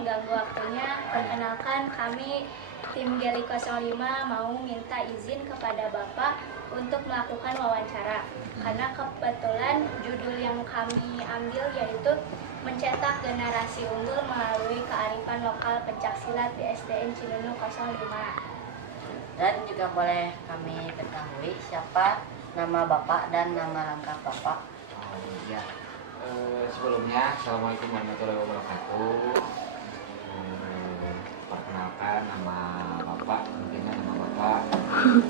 mengganggu waktunya. Perkenalkan, kami tim Geli 05 mau minta izin kepada Bapak untuk melakukan wawancara. Karena kebetulan judul yang kami ambil yaitu mencetak generasi unggul melalui kearifan lokal pencaksilat di SDN Cinunuk 05. Dan juga boleh kami ketahui siapa nama Bapak dan nama lengkap Bapak. Ya, sebelumnya Assalamualaikum warahmatullahi wabarakatuh. Perkenalkan nama Bapak, tentunya nama Bapak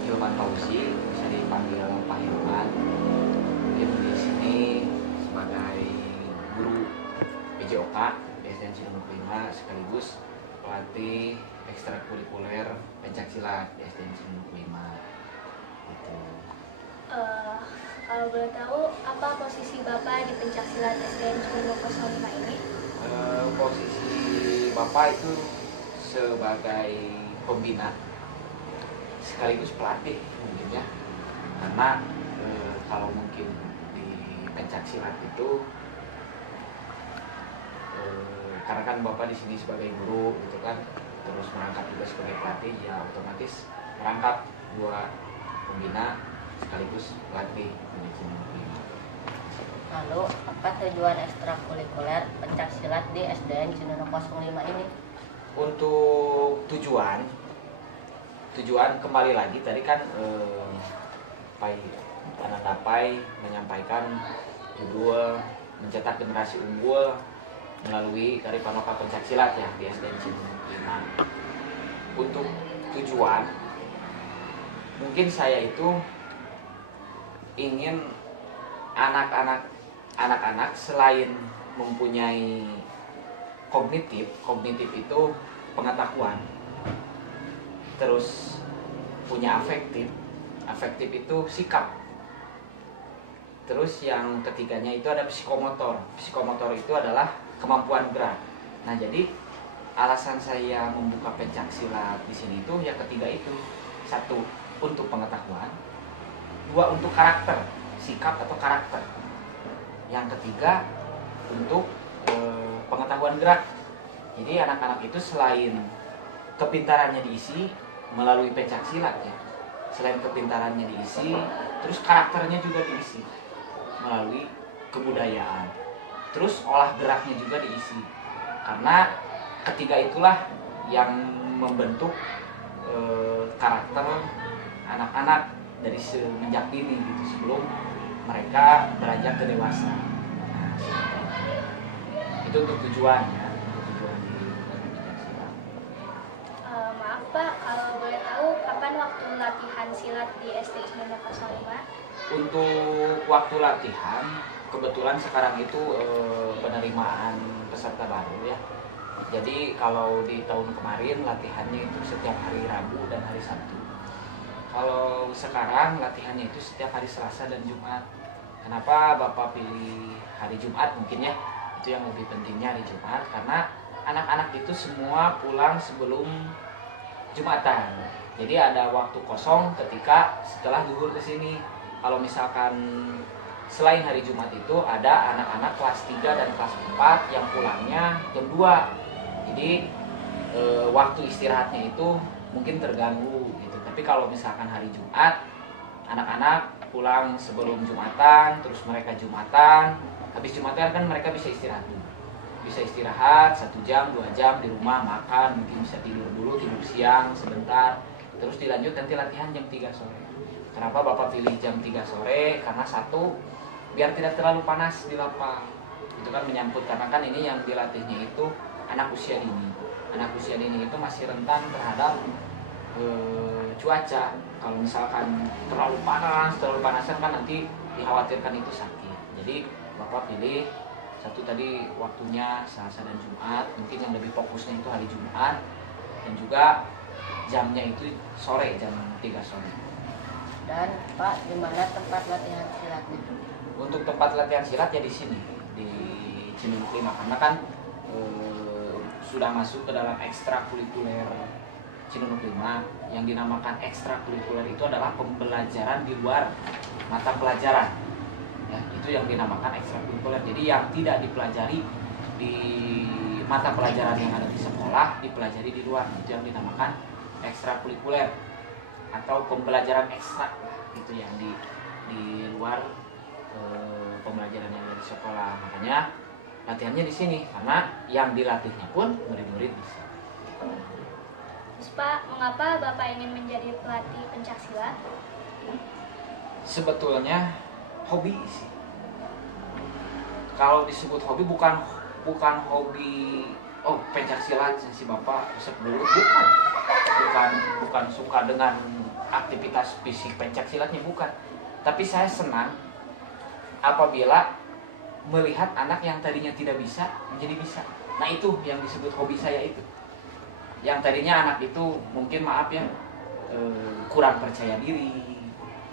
Hilman Fauzi, bisa dipanggil Pak Hilman. Mungkin di sini sebagai guru PJOK di SDN Cinunuk 5 sekaligus pelatih ekstrakurikuler pencaksilat di SDN Cinunuk 5. Gitu. Kalau boleh tahu, apa posisi Bapak di pencaksilat SDN Cinunuk 05 ini? Posisi Bapak itu sebagai pembina sekaligus pelatih mungkin ya, karena kalau mungkin di pencaksilat itu karena kan Bapak di sini sebagai guru gitu kan, terus merangkap juga sebagai pelatih, ya otomatis merangkap dua pembina sekaligus pelatih. Lalu apa tujuan ekstrakurikuler pencaksilat di SDN Cinunuk 05 ini? Untuk tujuan kembali lagi tadi kan Pak Pai menyampaikan judul mencetak generasi unggul melalui kearifan lokal pencaksilat ya di SDN Cinunuk 5. Untuk tujuan mungkin saya itu ingin anak-anak selain mempunyai kognitif itu pengetahuan, terus punya afektif itu sikap, terus yang ketiganya itu ada psikomotor itu adalah kemampuan gerak. Nah, jadi alasan saya membuka pencaksilat di sini itu ya ketiga itu, satu untuk pengetahuan, dua untuk karakter, sikap atau karakter, yang ketiga untuk pengetahuan gerak. Jadi anak-anak itu selain kepintarannya diisi melalui pencaksilat ya, selain kepintarannya diisi, terus karakternya juga diisi melalui kebudayaan, terus olah geraknya juga diisi, karena ketiga itulah yang membentuk karakter anak-anak dari semenjak dini gitu, sebelum mereka beranjak ke dewasa. Nah, itu untuk tujuannya, tujuan di pencaksilat. Maaf Pak, kalau boleh tahu kapan waktu latihan silat di SDN Cinunuk 05? Untuk waktu latihan, kebetulan sekarang itu penerimaan peserta baru ya. Jadi kalau di tahun kemarin latihannya itu setiap hari Rabu dan hari Sabtu. Kalau sekarang latihannya itu setiap hari Selasa dan Jumat. Kenapa Bapak pilih hari Jumat mungkin ya? Itu yang lebih pentingnya hari Jumat, karena anak-anak itu semua pulang sebelum Jumatan. Jadi ada waktu kosong ketika setelah zuhur ke sini. Kalau misalkan selain hari Jumat itu ada anak-anak kelas 3 dan kelas 4 yang pulangnya jam 2. Jadi waktu istirahatnya itu mungkin terganggu gitu. Tapi kalau misalkan hari Jumat, anak-anak pulang sebelum Jumatan, terus mereka Jumatan, habis Jumatan kan mereka bisa istirahat dulu. Bisa istirahat 1 jam, 2 jam di rumah, makan, mungkin bisa tidur dulu, tidur siang sebentar, terus dilanjut nanti latihan jam 3 sore. Kenapa Bapak pilih jam 3 sore? Karena satu, biar tidak terlalu panas di lapang. Itu kan menyangkut, karena kan ini yang dilatihnya itu anak usia dini. Anak usia dini itu masih rentan terhadap cuaca. Kalau misalkan terlalu panasan kan nanti dikhawatirkan itu sakit. Jadi Bapak pilih satu tadi waktunya Selasa dan Jumat, mungkin yang lebih fokusnya itu hari Jumat, dan juga jamnya itu sore, jam 3 sore. Dan Pak, di mana tempat latihan silatnya? Untuk tempat latihan silat ya di sini, di Cinunuk 5, karena kan sudah masuk ke dalam ekstrakurikuler Cinunuk 5. Yang dinamakan ekstrakurikuler itu adalah pembelajaran di luar mata pelajaran ya, itu yang dinamakan ekstrakurikuler. Jadi yang tidak dipelajari di mata pelajaran yang ada di sekolah dipelajari di luar, itu yang dinamakan ekstrakurikuler atau pembelajaran ekstra gitu yang di luar pembelajaran yang ada di sekolah. Makanya latihannya di sini karena yang dilatihnya pun murid-murid bisa. Terus Pak, mengapa Bapak ingin menjadi pelatih pencaksilat? Sebetulnya hobi sih. Kalau disebut hobi bukan hobi pencaksilat si Bapak resep dulu, bukan suka dengan aktivitas fisik pencaksilatnya, bukan. Tapi saya senang apabila melihat anak yang tadinya tidak bisa menjadi bisa. Nah itu yang disebut hobi saya itu. Yang tadinya anak itu mungkin kurang percaya diri,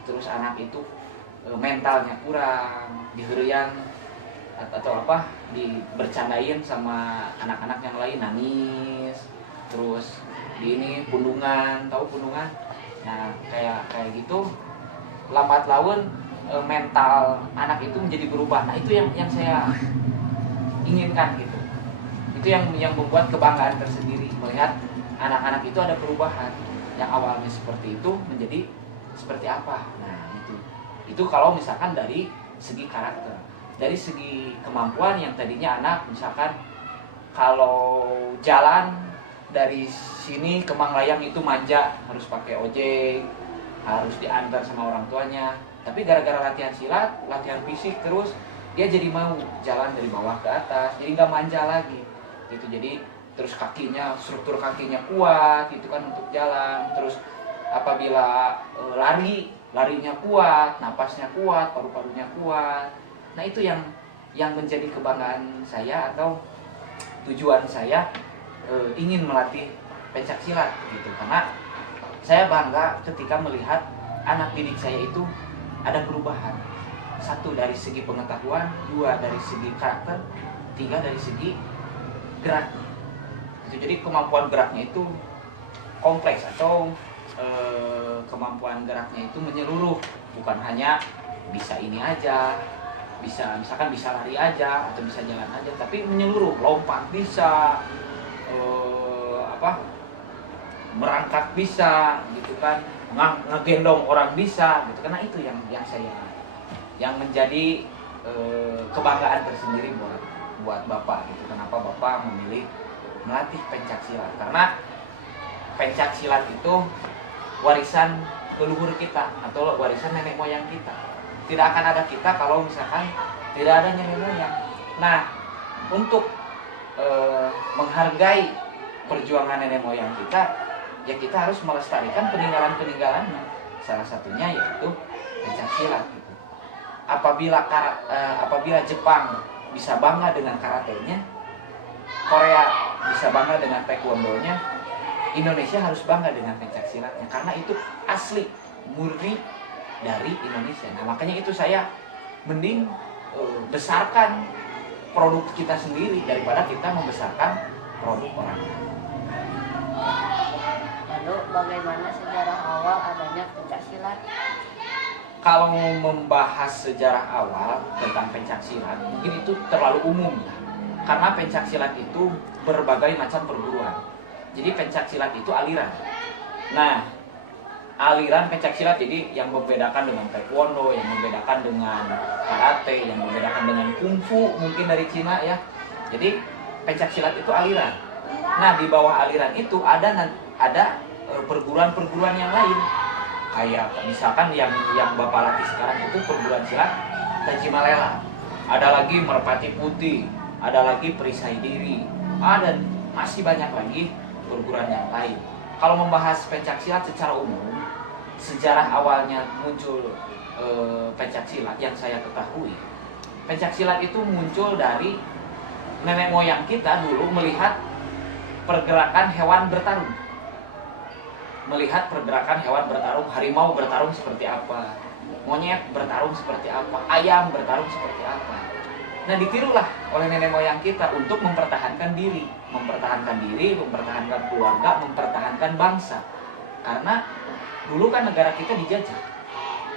terus anak itu mentalnya kurang, diherian atau bercandain sama anak-anak yang lain, nangis, terus pundungan, tahu pundungan? Nah kayak gitu, lambat laun mental anak itu menjadi berubah. Nah itu yang saya inginkan gitu. Itu yang membuat kebanggaan tersendiri melihat anak-anak itu ada perubahan yang awalnya seperti itu menjadi seperti apa. Nah itu kalau misalkan dari segi karakter. Dari segi kemampuan yang tadinya anak misalkan kalau jalan dari sini ke Manglayang itu manja, harus pakai ojek, harus diantar sama orang tuanya. Tapi gara-gara latihan silat, latihan fisik terus, dia jadi mau jalan dari bawah ke atas, jadi nggak manja lagi gitu. Jadi terus struktur kakinya kuat gitu kan untuk jalan. Terus apabila larinya kuat, napasnya kuat, paru-parunya kuat. Nah itu yang menjadi kebanggaan saya atau tujuan saya ingin melatih pencaksilat gitu. Karena saya bangga ketika melihat anak didik saya itu ada perubahan. 1 dari segi pengetahuan, 2 dari segi karakter, 3 dari segi geraknya. Jadi kemampuan geraknya itu kompleks atau kemampuan geraknya itu menyeluruh, bukan hanya bisa ini aja, misalkan bisa lari aja atau bisa jalan aja, tapi menyeluruh, lompat bisa, merangkak bisa gitu kan, ngegendong orang bisa gitu. Karena itu yang menjadi kebanggaan tersendiri buat Bapak gitu. Kenapa Bapak memilih melatih pencaksilat? Karena pencaksilat itu warisan leluhur kita atau warisan nenek moyang kita. Tidak akan ada kita kalau misalkan tidak ada nenek moyang. Nah, untuk menghargai perjuangan nenek moyang kita, ya kita harus melestarikan peninggalan-peninggalannya. Salah satunya yaitu pencaksilat gitu. Apabila Jepang bisa bangga dengan karatenya, Korea bisa bangga dengan taekwondonya, Indonesia harus bangga dengan pencaksilatnya karena itu asli murni dari Indonesia. Nah makanya itu saya mending besarkan produk kita sendiri daripada kita membesarkan produk orang lain. Lalu bagaimana sejarah awal adanya pencaksilat? Kalau membahas sejarah awal tentang pencaksilat, mungkin itu terlalu umum ya. Karena pencaksilat itu berbagai macam perguruan. Jadi pencaksilat itu aliran. Nah, aliran pencaksilat jadi yang membedakan dengan taekwondo, yang membedakan dengan karate, yang membedakan dengan kungfu mungkin dari Cina ya. Jadi pencaksilat itu aliran. Nah, di bawah aliran itu ada perguruan-perguruan yang lain. Kayak misalkan yang Bapak latih sekarang itu perguruan silat Tajimalela. Ada lagi Merpati Putih, ada lagi Perisai Diri, dan masih banyak lagi perguruan yang lain. Kalau membahas pencaksilat secara umum, sejarah awalnya muncul pencaksilat yang saya ketahui, pencaksilat itu muncul dari nenek moyang kita dulu melihat pergerakan hewan bertarung. Melihat pergerakan hewan bertarung, harimau bertarung seperti apa, monyet bertarung seperti apa, ayam bertarung seperti apa. Nah ditirulah oleh nenek moyang kita untuk mempertahankan diri, mempertahankan keluarga, mempertahankan bangsa. Karena dulu kan negara kita dijajah.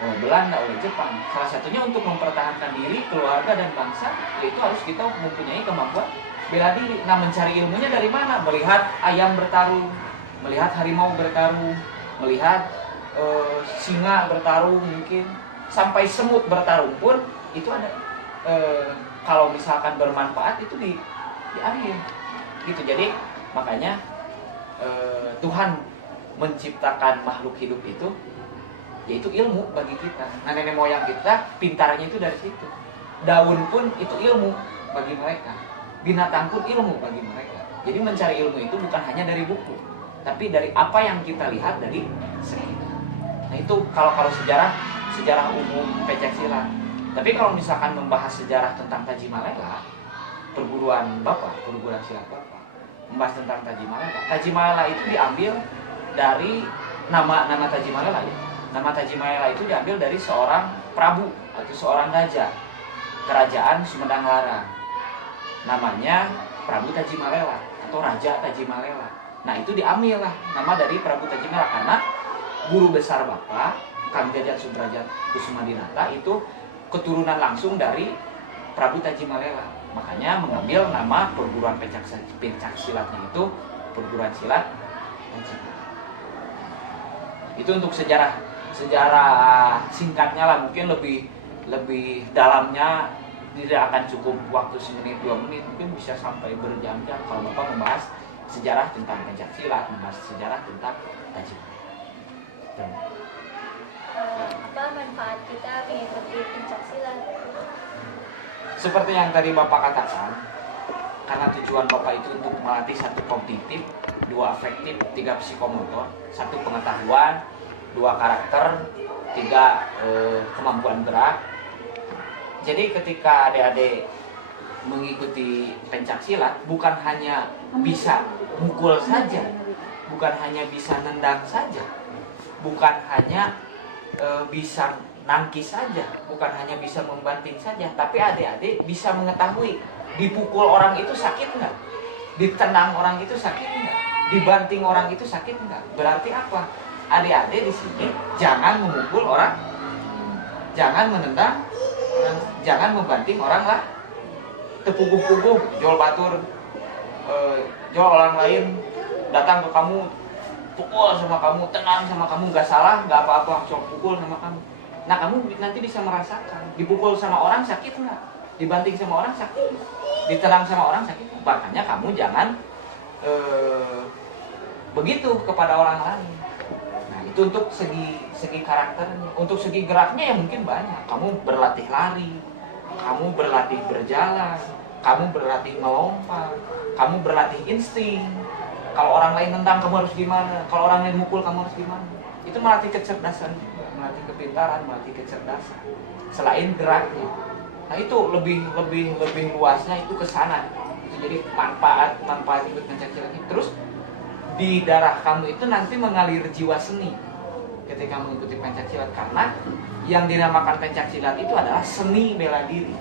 Belanda, oleh Jepang. Salah satunya untuk mempertahankan diri, keluarga dan bangsa, yaitu harus kita mempunyai kemampuan bela diri. Nah, mencari ilmunya dari mana? Melihat ayam bertarung, melihat harimau bertarung, melihat singa bertarung mungkin, sampai semut bertarung pun itu ada. Kalau misalkan bermanfaat itu diambil gitu. Jadi makanya Tuhan menciptakan makhluk hidup itu yaitu ilmu bagi kita. Nah, nenek moyang kita pintarnya itu dari situ. Daun pun itu ilmu bagi mereka, binatang pun ilmu bagi mereka. Jadi mencari ilmu itu bukan hanya dari buku, tapi dari apa yang kita lihat dari sekitar. Nah, itu kalau sejarah umum pencaksilat. Tapi kalau misalkan membahas sejarah tentang Tajimalela, perguruan silat Bapak, membahas tentang Tajimalela. Tajimalela itu diambil dari nama Tajimalela ya. Nama Tajimalela itu diambil dari seorang prabu atau seorang raja kerajaan Sumedang Larang. Namanya Prabu Tajimalela atau Raja Tajimalela. Nah, itu diambil lah nama dari Prabu Tajimalela karena guru besar Bapak, Kang Jajat Sudrajat Kusumadinata itu keturunan langsung dari Prabu Tajimalela. Makanya mengambil nama perguruan pencaksilatnya itu perguruan silat Tajimalela. Itu untuk sejarah singkatnya lah, mungkin lebih dalamnya tidak akan cukup waktu semenit 2 menit, mungkin bisa sampai berjam-jam kalau Bapak membahas sejarah tentang pencaksilat, membahas sejarah tentang Tajimalela. Apa manfaat kita mengikuti pencaksilat? Seperti yang tadi Bapak katakan, karena tujuan Bapak itu untuk melatih 1 kognitif, 2 afektif, 3 psikomotor, 1 pengetahuan, 2 karakter, 3 kemampuan gerak. Jadi ketika adik-adik mengikuti pencaksilat, bukan hanya bisa mukul saja, bukan hanya bisa nendang saja, bukan hanya bisa nangkis saja, bukan hanya bisa membanting saja, tapi adik-adik bisa mengetahui dipukul orang itu sakit nggak, ditendang orang itu sakit nggak, dibanting orang itu sakit nggak. Berarti apa? Adik-adik di sini jangan memukul orang, jangan menendang orang, jangan membanting orang lah, tepuguh-puguh, jual batur, jual orang lain datang ke kamu, pukul sama kamu, tenang sama kamu, nggak salah, nggak apa-apa, langsung pukul sama kamu. Nah, kamu nanti bisa merasakan dipukul sama orang sakit nggak, dibanting sama orang sakit, ditenang sama orang sakit. Makanya kamu jangan begitu kepada orang lain. Nah, itu untuk segi karakternya. Untuk segi geraknya ya mungkin banyak. Kamu berlatih lari, kamu berlatih berjalan, kamu berlatih melompat, kamu berlatih insting. Kalau orang lain nendang kamu harus gimana, kalau orang lain mukul kamu harus gimana. Itu melatih kecerdasan, melatih kepintaran, melatih kecerdasan. Selain geraknya. Nah, itu lebih luasnya itu ke sana. Jadi manfaat ikut pencaksilat. Terus di darah kamu itu nanti mengalir jiwa seni ketika mengikuti pencaksilat, karena yang dinamakan pencaksilat itu adalah seni bela diri,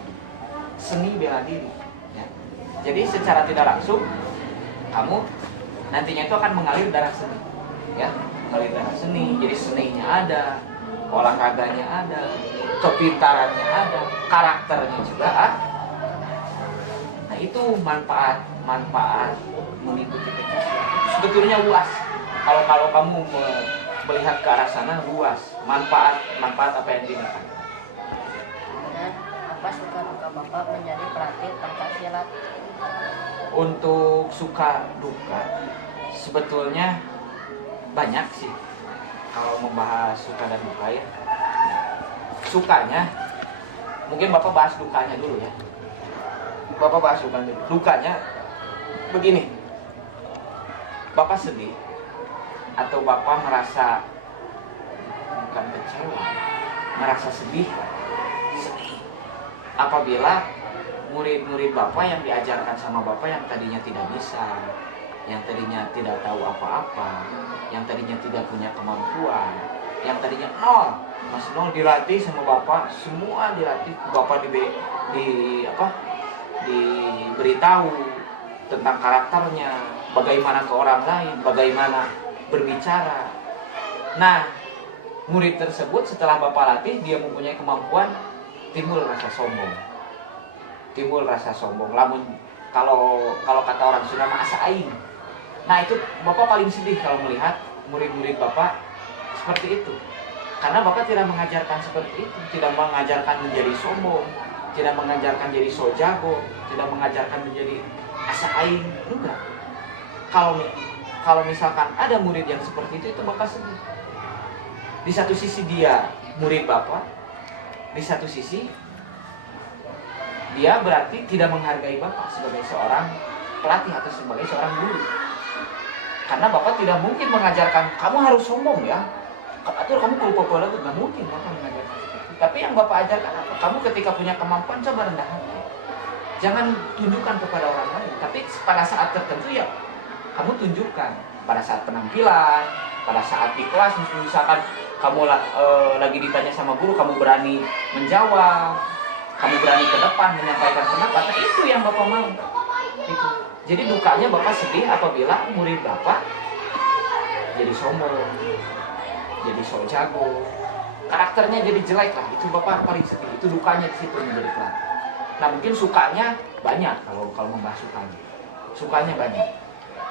ya. Jadi secara tidak langsung kamu nantinya itu akan mengalir darah seni, ya, mengalir darah seni. Jadi seninya ada, olahraganya ada, kepintarannya ada, karakternya juga ada. Nah, itu manfaat mengikuti pencaksilat. Sebetulnya luas. Kalau kamu melihat ke arah sana luas. Manfaat apa yang didapatkan. Dan apa suka duka Bapak menjadi pelatih pencaksilat? Untuk suka duka sebetulnya banyak sih. Kalau membahas suka dan duka ya. Sukanya mungkin Bapak bahas dukanya dulu ya. Bapak bahas dukanya dulu. Dukanya begini. Bapak sedih atau Bapak merasa bukan kecewa, merasa sedih apabila murid-murid Bapak yang diajarkan sama Bapak yang tadinya tidak bisa, yang tadinya tidak tahu apa-apa, yang tadinya tidak punya kemampuan, yang tadinya masih nol, dilatih sama Bapak, semua dilatih. Bapak diberitahu tentang karakternya, bagaimana ke orang lain, bagaimana berbicara. Nah, murid tersebut setelah bapak latih dia mempunyai kemampuan, timbul rasa sombong. Timbul rasa sombong. Lamun kalau kata orang Sunda mah asa aing. Nah itu bapak paling sedih kalau melihat murid-murid bapak seperti itu. Karena bapak tidak mengajarkan seperti itu, tidak mengajarkan menjadi sombong, tidak mengajarkan jadi so jago, tidak mengajarkan menjadi asa aing, enggak. Kalau misalkan ada murid yang seperti itu bapak sedih. Di satu sisi dia murid bapak, di satu sisi dia berarti tidak menghargai bapak sebagai seorang pelatih atau sebagai seorang guru. Karena bapak tidak mungkin mengajarkan kamu harus sombong ya, atau kamu kumpul lagu, nggak mungkin bapak mengajarkan seperti itu. Tapi yang bapak ajarkan apa? Kamu ketika punya kemampuan coba rendah hati. Jangan tunjukkan kepada orang lain, tapi pada saat tertentu ya kamu tunjukkan. Pada saat penampilan, pada saat di kelas misalkan kamu lagi ditanya sama guru, kamu berani menjawab, kamu berani ke depan menyampaikan pendapat. Nah, itu yang bapak mau. Itu. Jadi dukanya bapak sedih apabila murid bapak jadi sombong, jadi so jago, karakternya jadi jelek lah. Itu bapak paling sedih. Itu dukanya di situ menjadi pelatih. Nah mungkin sukanya banyak kalau membahas sukanya. Sukanya banyak.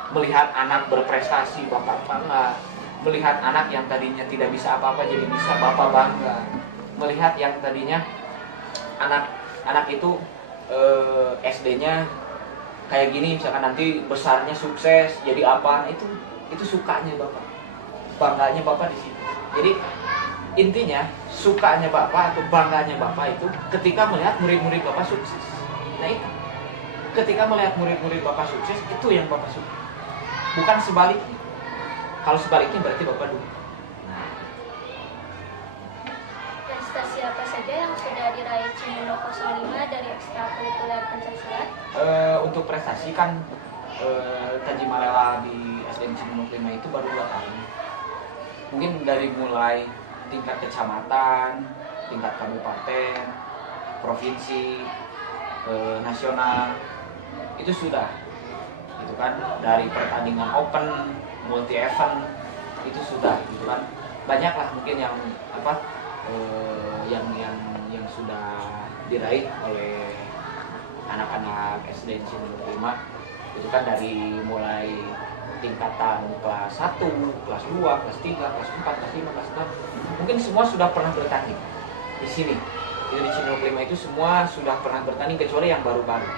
Melihat anak berprestasi bapak bangga. Melihat anak yang tadinya tidak bisa apa-apa jadi bisa bapak bangga. Melihat yang tadinya anak itu SD-nya kayak gini, misalkan nanti besarnya sukses jadi apa, itu sukanya bapak, bangganya bapak di situ. Jadi intinya sukanya bapak atau bangganya bapak itu ketika melihat murid-murid bapak sukses. Nah itu ketika melihat murid-murid bapak sukses itu yang bapak suka, bukan sebaliknya. Kalau sebaliknya berarti bapak duka. Prestasi apa saja yang sudah diraih Cimuno 05 dari ekstrakurikuler pencaksilat? Untuk prestasi kan Taji Malela di SDN Cimuno 5 itu baru 2 tahun. Mungkin dari mulai tingkat kecamatan, tingkat kabupaten, provinsi, nasional itu sudah, gitu kan, dari pertandingan open, multi event itu sudah, gitu kan, banyaklah mungkin yang yang sudah diraih oleh anak-anak SD Cimuno 5 itu kan dari mulai tingkatan kelas 1, kelas 2, kelas 3, kelas 4, kelas 5, kelas 6 mungkin semua sudah pernah bertanding di sini. Jadi di Cimuno 5 itu semua sudah pernah bertanding kecuali yang baru-baru.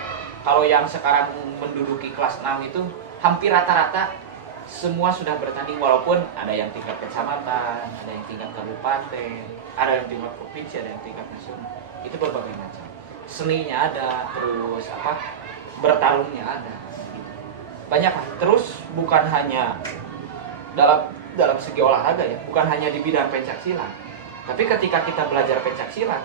Kalau yang sekarang menduduki kelas 6 itu hampir rata-rata semua sudah bertanding, walaupun ada yang tingkat kecamatan, ada yang tingkat kabupaten, ada yang tingkat provinsi, ada yang tingkat nasional. Itu berbagai macam. Seninya ada, terus bertarungnya ada. Banyak lah. Terus bukan hanya dalam segi olahraga ya, bukan hanya di bidang pencaksilat. Tapi ketika kita belajar pencaksilat,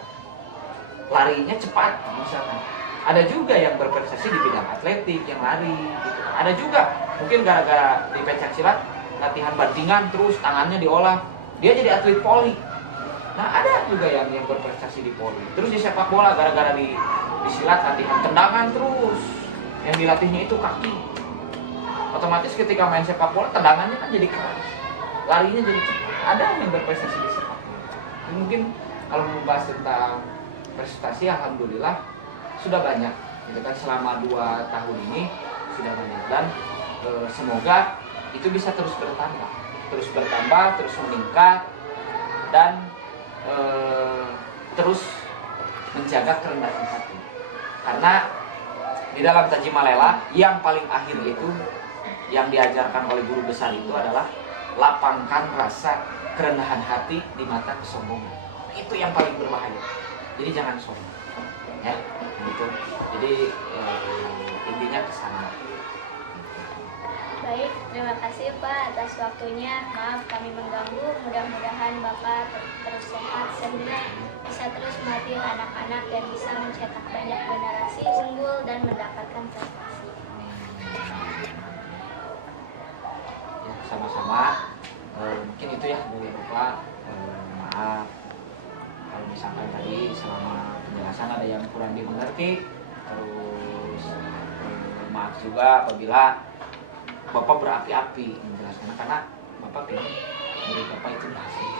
larinya cepat misalkan. Ada juga yang berprestasi di bidang atletik, yang lari gitu. Ada juga mungkin gara-gara di pencaksilat latihan bantingan terus tangannya diolah, dia jadi atlet poli. Nah, ada juga yang berprestasi di poli. Terus di sepak bola gara-gara di silat latihan tendangan terus. Yang dilatihnya itu kaki. Otomatis ketika main sepak bola tendangannya kan jadi keras. Larinya jadi cepat. Ada yang berprestasi di sepak bola. Mungkin kalau membahas tentang prestasi, alhamdulillah sudah banyak, gitu kan, selama 2 tahun ini sudah banyak, dan semoga itu bisa terus bertambah, terus meningkat, dan terus menjaga kerendahan hati. Karena di dalam Taji Malela yang paling akhir itu yang diajarkan oleh guru besar itu adalah lapangkan rasa kerendahan hati di mata kesombongan. Itu yang paling berbahaya. Jadi jangan sombong, ya. Gitu. Jadi intinya ke sana. Baik, terima kasih Pak atas waktunya. Maaf kami mengganggu. Mudah-mudahan Bapak terus sehat sehingga bisa terus melatih anak-anak dan bisa mencetak banyak generasi unggul dan mendapatkan prestasi. Ya, sama-sama. Mungkin itu ya dari Bapak. Maaf kalau misalkan tadi selama penjelasan ada yang kurang dimengerti, terus maaf juga apabila Bapak berapi-api menjelaskan, karena Bapak pengen murid Bapak itu berhasil.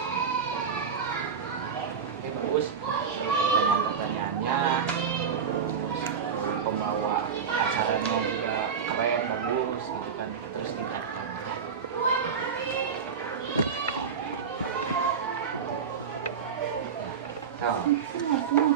Kau.